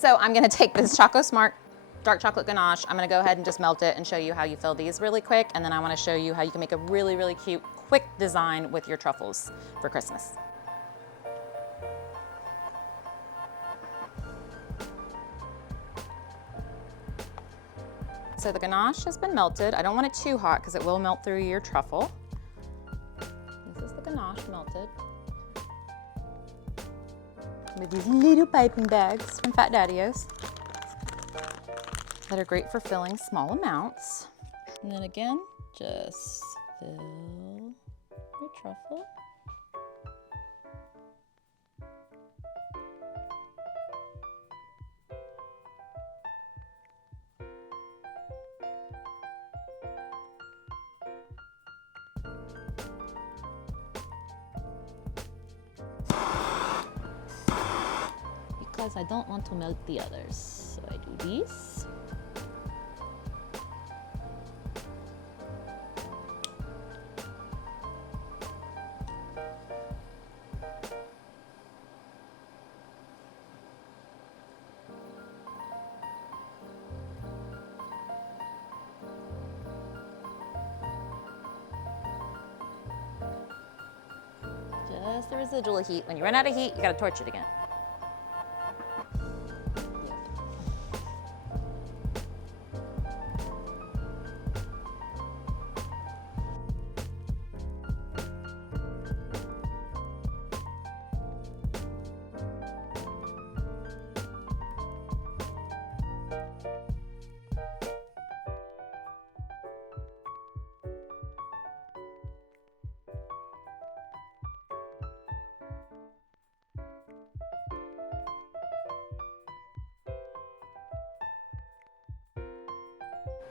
So I'm gonna take this Choco Smart dark chocolate ganache. I'm gonna go ahead and just melt it and show you how you fill these really quick. And then I wanna show you how you can make a really, really cute, quick design with your truffles for Christmas. So the ganache has been melted. I don't want it too hot because it will melt through your truffle. This is the ganache melted. With these little piping bags from Fat Daddy-O's that are great for filling small amounts. And then again, just fill your truffle. Because I don't want to melt the others, so I do these. Just the residual heat. When you run out of heat, you gotta torch it again.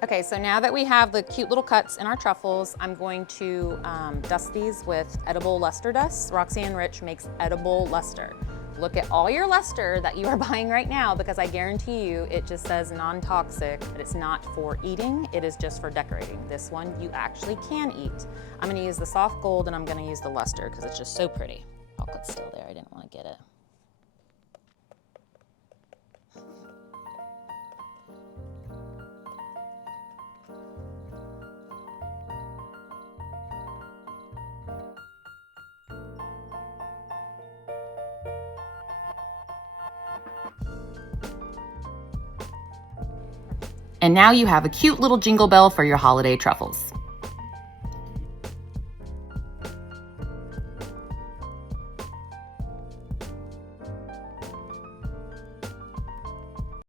Okay, so now that we have the cute little cuts in our truffles, I'm going to dust these with edible luster dust. Roxy and Rich makes edible luster. Look at all your luster that you are buying right now, because I guarantee you it just says non-toxic, but it's not for eating, it is just for decorating. This one you actually can eat. I'm gonna use the soft gold and I'm gonna use the luster because it's just so pretty. Chocolate's still there, I didn't want to get it. And now you have a cute little jingle bell for your holiday truffles.